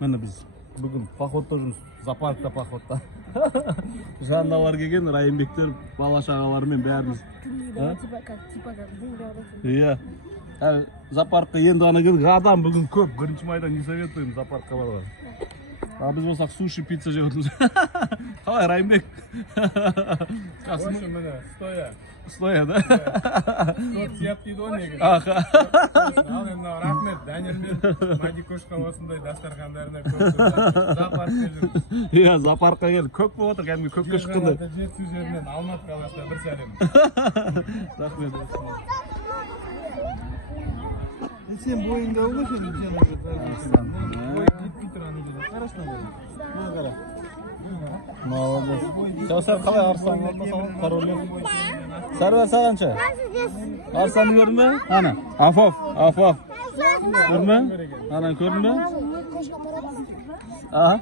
Mana biz bugün paxotdaymiz. Zooparkda paxotda. Жанdalar kelgan, Rayınbekler, bala şağalarымен bәрimiz. Iya. Zooparkka енді ана келдік. Адам бүгін көп. 1-майдан не советуем зоопаркқа баруға. Biz болсақ суши, пицца жеп отырмыз. Қалай, Райымбек? Вообще міне, стоя. Стоя, да? Көп сияп дейді ғой негізі. Аха. Ал енді рахмет, Дәнермен, Мадикошқа осындай дастархандарына көп зоопаркқа жүріп. Иә, зоопаркқа келіп, көк болып отыр, кәдімгі көкке шыққандай. Жетісу жерінен Алматы қаласына бір сәлем. Рахмет. Сен бойыңда ғой сен бой кетпей тұрғаны деді. Қарашына болды. Бұл қара. Молодец. Кәусар қалай арыстанға қаролмен? Сәрвар сағанша? Арыстанды көрдің бе? Ана, Афоф. Көрдің бе? Ана, көрдің бе? Аха.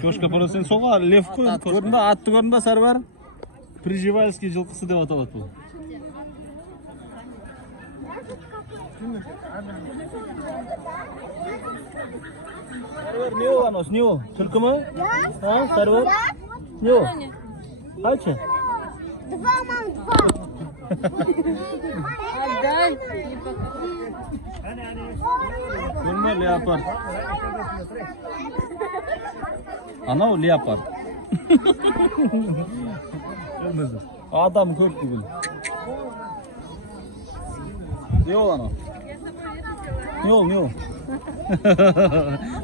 Көшқа пара сен солға лев қой. Көрдің бе? Атты көрдің бе, Сәрвар? Приживальский жылқысы деп аталады бұл. Сәрвар, не ол анасы, не ол? Түлкі ма? Сәрвар? Не ол? Қайшы? 2 мам, 2. Көрме леопард. Анау леопард. Адам көп бүгін. Не ол анау? Не ол?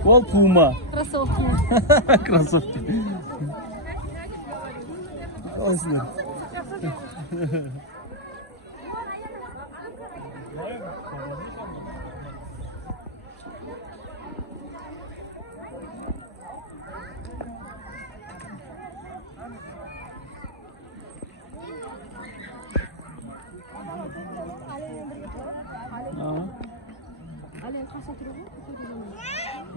Ол пума. Кроссовки. Кроссовки. Қалайсыңдар?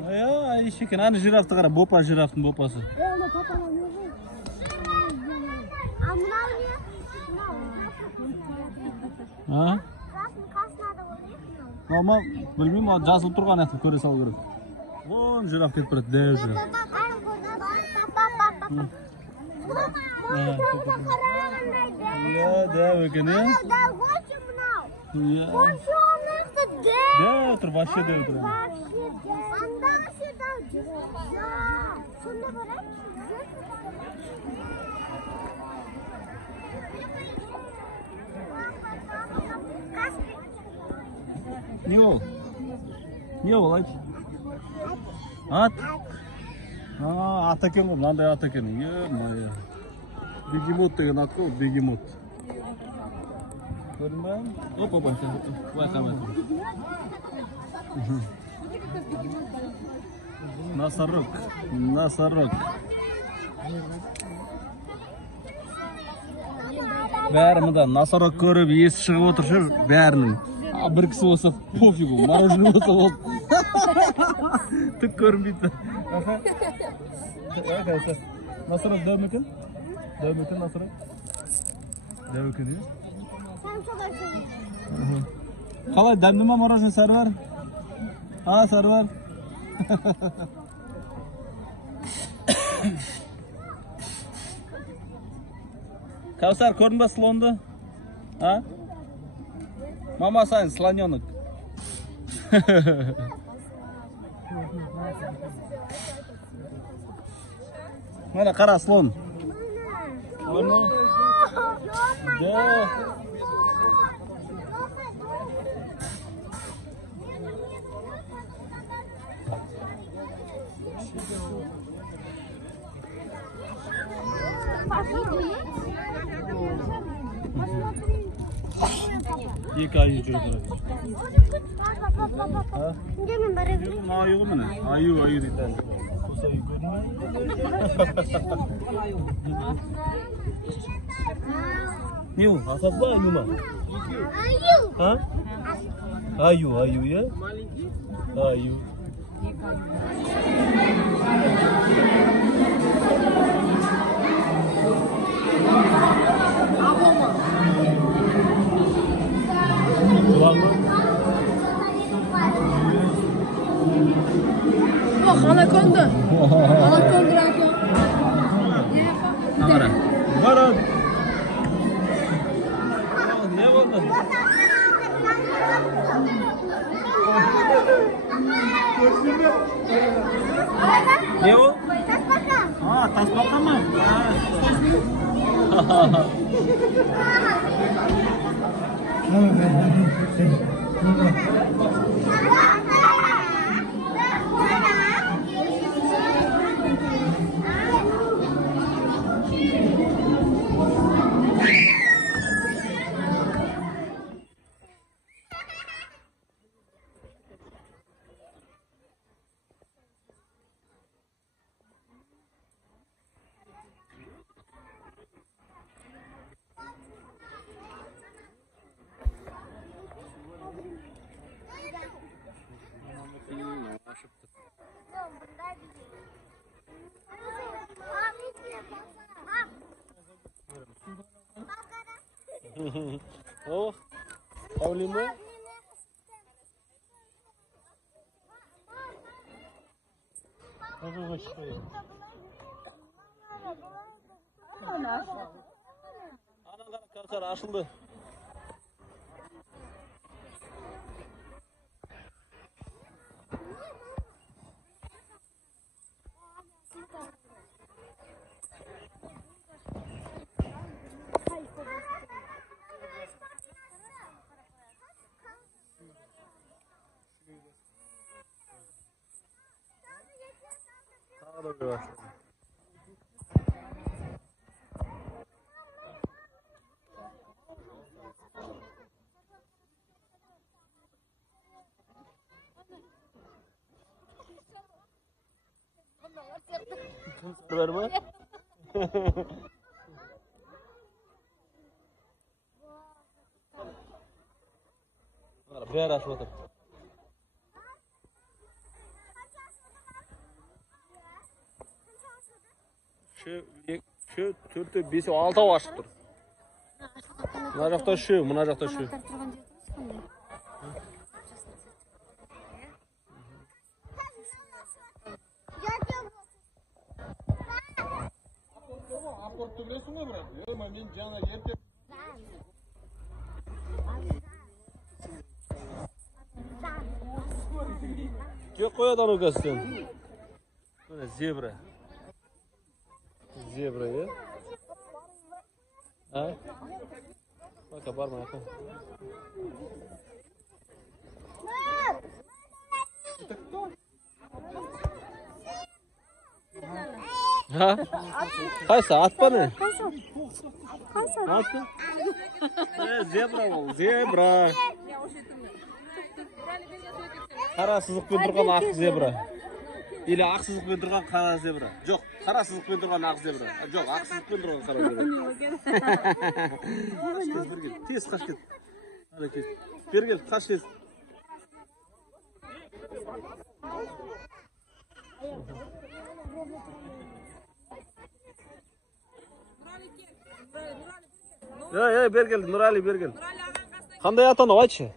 Ya, işekin. Hani jiraftı qara, bopa jiraftın bopası. Ona papana ne oldu? Amına ne? Ha? Ama bilmeyeyim, o жазылып тұрған әтіп көре салу керек. Вон жираф кетіп тұрады, дәу жираф. Ya, дәу екен, е? Дәу тұр, вообще дәу тұр. Не ол? Не ол, айт? Ат? Ат екен ғой, мынандай ат екен. Е-мая. Бегемот деген ат қой, бегемот. Көрдің бе? Опа, байқамай тұр. Носорог. Бәрі мұнда носорог көріп, есі шығып отыр жүр, бәрінің. Bir kişi olsa pofigu, marojni olsa oldu. Tık görünmeydi. Nasıl dövmekün? Nasıl? Dövmekün diyor. Kalay demleme marojni Sərvar? Ha Sərvar? Kavsar көрінбе слонды? Ha? Мама Сань, слоненок. Mana qara slon. Mana. Да. Екі аю жүріп тұрады. Аю ғой міне. Аю дейді әлі. Осы аю көрдің бе? Не ол? Асап ба аю ма? Аю. Аю, е? Аю. Kulağım mı? Oh, anaconda. Anaconda raken. Qara. Qara. Ne oldu? Ne o? Ha, tasbaka mı? Oh, Paulino. Analar karsar açıldı. Verme. Ver aşmadım. Şu 4'te 5'i 6 açıp tur. Mına жақта şu, mına жақта şu. Апортты білесің ғой, брат? Мен жаңа ертеп. Yok koyadan o göstersin. Böyle zebra. Zebra ya. Ha? Bak barma yakın. Ha? Kaysa atma ne? Atma. Zebra bu, zebra. Qara sızıqпен turgan ақ zebra. Или ақ sızıqпен turgan qara zebra. Жоқ, qara sızıqпен turgan ақ zebra. Жоқ, ақ sızıqпен turgan qara zebra. Tez qaç ket. Hadi ket. Beri gel, qaç tez. Ya, beri gel, Nurali beri gel. Qanday atan o aytchi.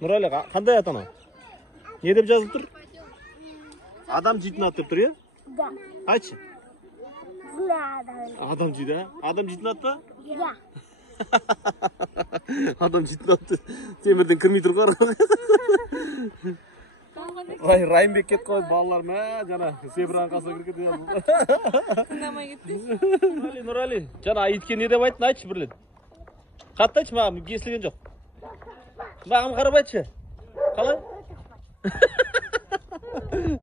Nurali qanday atan o? Ne deb жазып тұр? Адам жейтін ат деп тұр, е? Да. Айтшы. Да. Адам жейді, а? Адам жейтін ат па? Да. Адам жейтін атты темірден кірмей тұрғар. Ай, Райымбек кетіп қойды балалар мә, жана зебраның қасына кіріп кетті. Тыңдамай кетті. Нұрали, жана итке не деп айттың, айтшы бірлет. Қатты айтшы, маған кесілген жоқ. Маған қарап айтшы. Қалай?